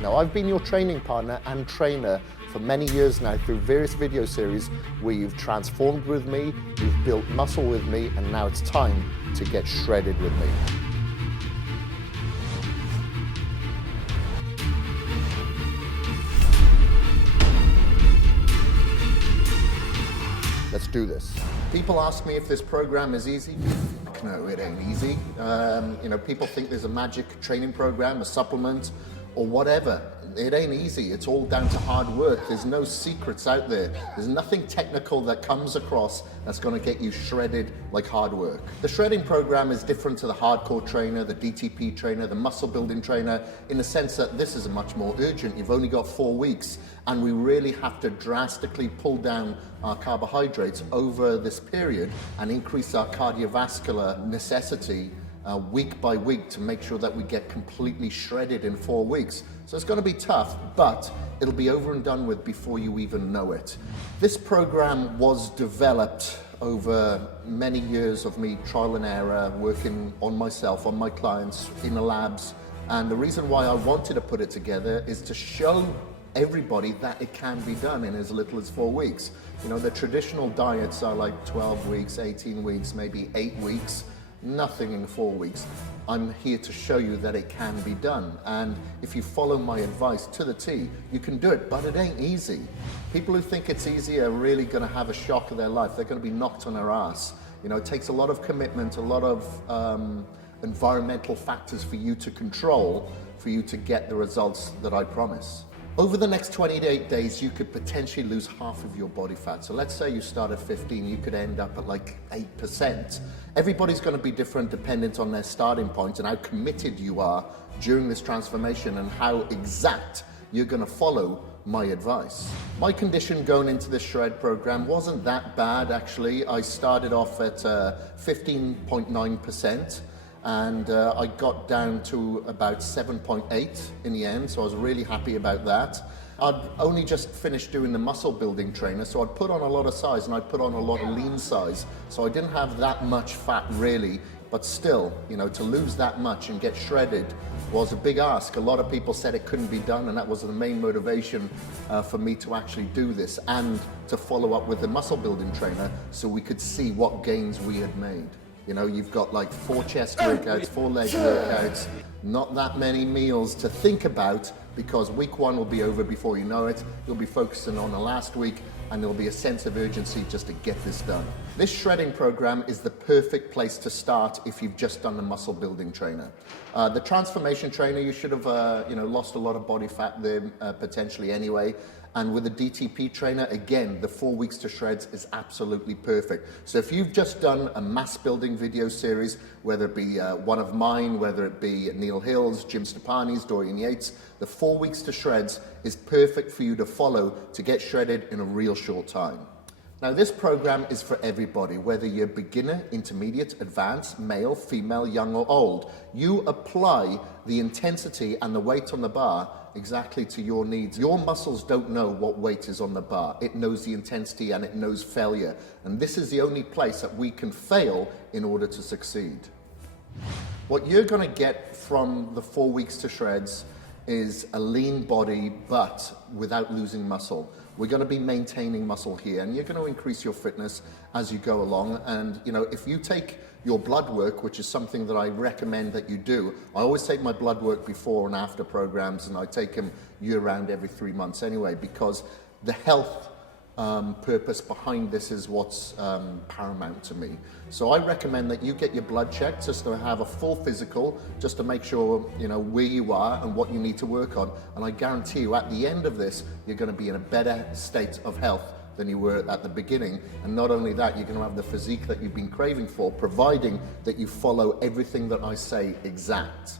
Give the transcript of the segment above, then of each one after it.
Now, I've been your training partner and trainer for many years now through various video series where you've transformed with me, you've built muscle with me, and now it's time to get shredded with me. Let's do this. People ask me if this program is easy. No, it ain't easy. People think there's a magic training program, a supplement, or whatever. It ain't easy. It's all down to hard work. There's no secrets out there. There's nothing technical that comes across that's going to get you shredded like hard work. The shredding program is different to the hardcore trainer, the DTP trainer, the muscle building trainer, in the sense that this is much more urgent. You've only got 4 weeks, and we really have to drastically pull down our carbohydrates over this period and increase our cardiovascular necessity week by week to make sure that we get completely shredded in 4 weeks. So it's going to be tough, but it'll be over and done with before you even know it. This program was developed over many years of me trial and error, working on myself, on my clients, in the labs. And the reason why I wanted to put it together is to show everybody that it can be done in as little as 4 weeks. The traditional diets are like 12 weeks, 18 weeks, maybe 8 weeks. Nothing in 4 weeks. I'm here to show you that it can be done. And if you follow my advice to the T, you can do it, but it ain't easy. People who think it's easy are really gonna have a shock of their life. They're gonna be knocked on their ass. It takes a lot of commitment, a lot of environmental factors for you to control, for you to get the results that I promise. Over the next 28 days, you could potentially lose half of your body fat. So let's say you start at 15, you could end up at like 8%. Everybody's going to be different dependent on their starting point and how committed you are during this transformation and how exact you're going to follow my advice. My condition going into this shred program wasn't that bad, actually. I started off at 15.9%. and I got down to about 7.8 in the end, so I was really happy about that. I'd only just finished doing the muscle building trainer, so I'd put on a lot of size and I'd put on a lot of lean size, so I didn't have that much fat really, but still, to lose that much and get shredded was a big ask. A lot of people said it couldn't be done, and that was the main motivation for me to actually do this and to follow up with the muscle building trainer so we could see what gains we had made. You've got like 4 chest workouts, 4 leg workouts, not that many meals to think about, because week 1 will be over before you know it. You'll be focusing on the last week, and there'll be a sense of urgency just to get this done. This shredding program is the perfect place to start if you've just done the muscle building trainer. The transformation trainer, you should have lost a lot of body fat there potentially anyway. And with the DTP trainer, again, the 4 weeks to shreds is absolutely perfect. So if you've just done a mass building video series, whether it be one of mine, whether it be Neil Hill's, Jim Stepani's, Dorian Yates, the 4 weeks to shreds is perfect for you to follow to get shredded in a real short time. Now, this program is for everybody, whether you're beginner, intermediate, advanced, male, female, young or old. You apply the intensity and the weight on the bar exactly to your needs. Your muscles don't know what weight is on the bar. It knows the intensity and it knows failure. And this is the only place that we can fail in order to succeed. What you're going to get from the 4 weeks to shreds is a lean body, but without losing muscle. We're going to be maintaining muscle here, and you're going to increase your fitness as you go along. And if you take your blood work, which is something that I recommend that you do, I always take my blood work before and after programs, and I take them year round every 3 months anyway, because the health purpose behind this is what's paramount to me. So I recommend that you get your blood checked just to have a full physical, just to make sure where you are and what you need to work on. And I guarantee you at the end of this, you're going to be in a better state of health than you were at the beginning. And not only that, you're going to have the physique that you've been craving for, providing that you follow everything that I say exact.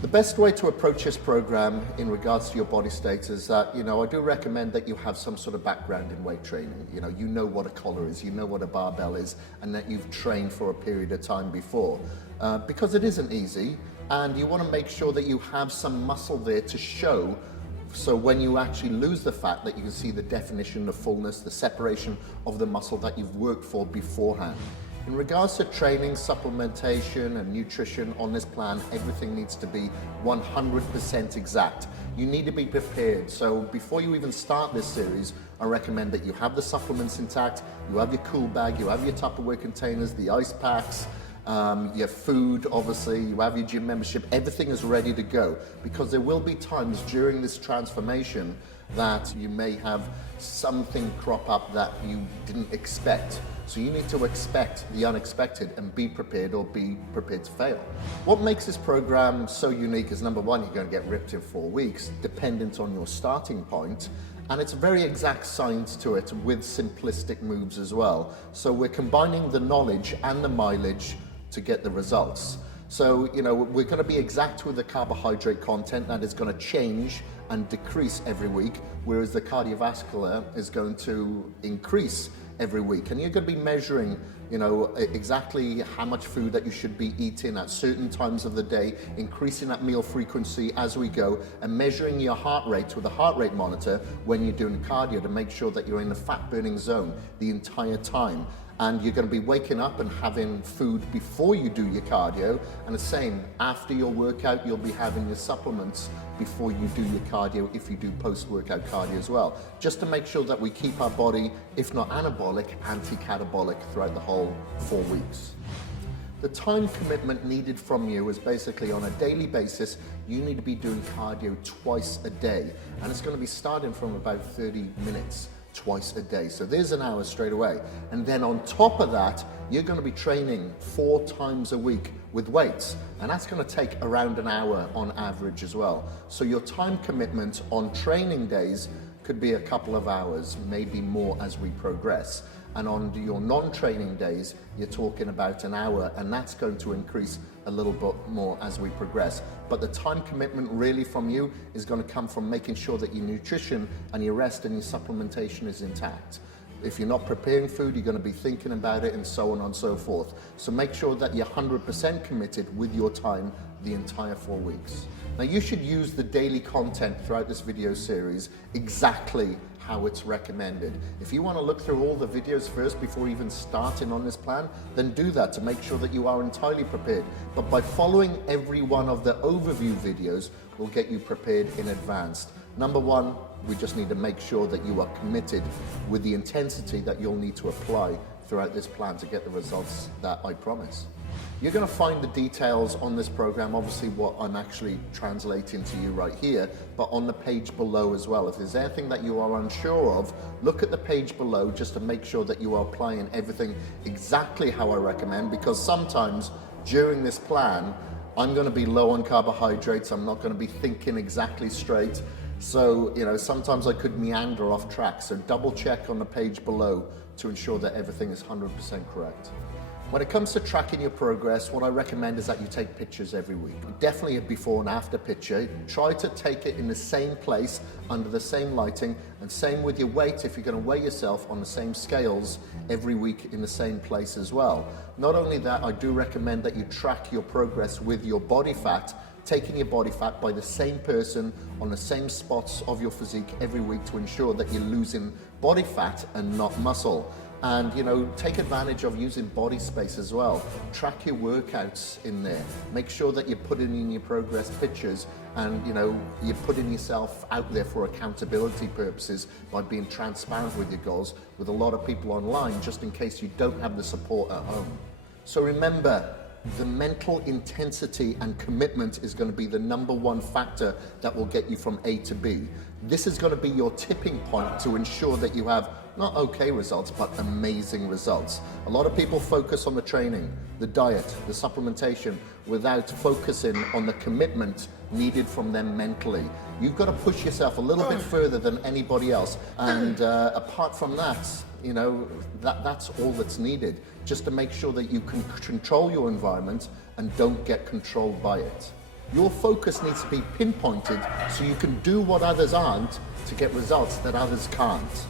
The best way to approach this program in regards to your body state is that, I do recommend that you have some sort of background in weight training. You know what a collar is, you know what a barbell is, and that you've trained for a period of time before. Because it isn't easy, and you want to make sure that you have some muscle there to show, so when you actually lose the fat, that you can see the definition, the fullness, the separation of the muscle that you've worked for beforehand. In regards to training, supplementation and nutrition on this plan, everything needs to be 100% exact. You need to be prepared. So before you even start this series, I recommend that you have the supplements intact, you have your cool bag, you have your Tupperware containers, the ice packs, your food, obviously, you have your gym membership, everything is ready to go, because there will be times during this transformation that you may have something crop up that you didn't expect. So you need to expect the unexpected and be prepared, or be prepared to fail. What makes this program so unique is, number one, you're going to get ripped in 4 weeks, dependent on your starting point. And it's a very exact science to it with simplistic moves as well. So we're combining the knowledge and the mileage to get the results. So, you know, we're going to be exact with the carbohydrate content that is going to change and decrease every week, whereas the cardiovascular is going to increase every week. And you're going to be measuring, you know, exactly how much food that you should be eating at certain times of the day, increasing that meal frequency as we go, and measuring your heart rate with a heart rate monitor when you're doing cardio to make sure that you're in the fat burning zone the entire time. And you're going to be waking up and having food before you do your cardio, and the same after your workout. You'll be having your supplements before you do your cardio, if you do post-workout cardio as well, just to make sure that we keep our body, if not anabolic, anti-catabolic throughout the whole 4 weeks. The time commitment needed from you is basically on a daily basis. You need to be doing cardio twice a day, and it's going to be starting from about 30 minutes twice a day. So there's an hour straight away. And then on top of that, you're going to be training 4 times a week with weights. And that's going to take around an hour on average as well. So your time commitment on training days could be a couple of hours, maybe more as we progress. And on your non-training days, you're talking about an hour, and that's going to increase a little bit more as we progress. But the time commitment really from you is going to come from making sure that your nutrition and your rest and your supplementation is intact. If you're not preparing food, you're going to be thinking about it, and so on and so forth. So make sure that you're 100% committed with your time the entire 4 weeks. Now, you should use the daily content throughout this video series exactly how it's recommended. If you want to look through all the videos first before even starting on this plan, then do that to make sure that you are entirely prepared. But by following every one of the overview videos will get you prepared in advance. Number one, we just need to make sure that you are committed with the intensity that you'll need to apply throughout this plan to get the results that I promise. You're going to find the details on this program, obviously what I'm actually translating to you right here, but on the page below as well. If there's anything that you are unsure of, look at the page below just to make sure that you are applying everything exactly how I recommend, because sometimes during this plan, I'm going to be low on carbohydrates, I'm not going to be thinking exactly straight. So, you know, sometimes I could meander off track. So double check on the page below to ensure that everything is 100% correct. When it comes to tracking your progress, what I recommend is that you take pictures every week. Definitely a before and after picture. Try to take it in the same place, under the same lighting, and same with your weight. If you're going to weigh yourself on the same scales every week in the same place as well. Not only that, I do recommend that you track your progress with your body fat, taking your body fat by the same person on the same spots of your physique every week to ensure that you're losing body fat and not muscle. And, you know, take advantage of using body space as well. Track your workouts in there. Make sure that you're putting in your progress pictures, and, you know, you're putting yourself out there for accountability purposes by being transparent with your goals with a lot of people online, just in case you don't have the support at home. So remember, the mental intensity and commitment is going to be the #1 factor that will get you from A to B. This is going to be your tipping point to ensure that you have not okay results, but amazing results. A lot of people focus on the training, the diet, the supplementation, without focusing on the commitment needed from them mentally. You've got to push yourself a little bit further than anybody else. And apart from that, you know, that's all that's needed, just to make sure that you can control your environment and don't get controlled by it. Your focus needs to be pinpointed so you can do what others aren't to get results that others can't.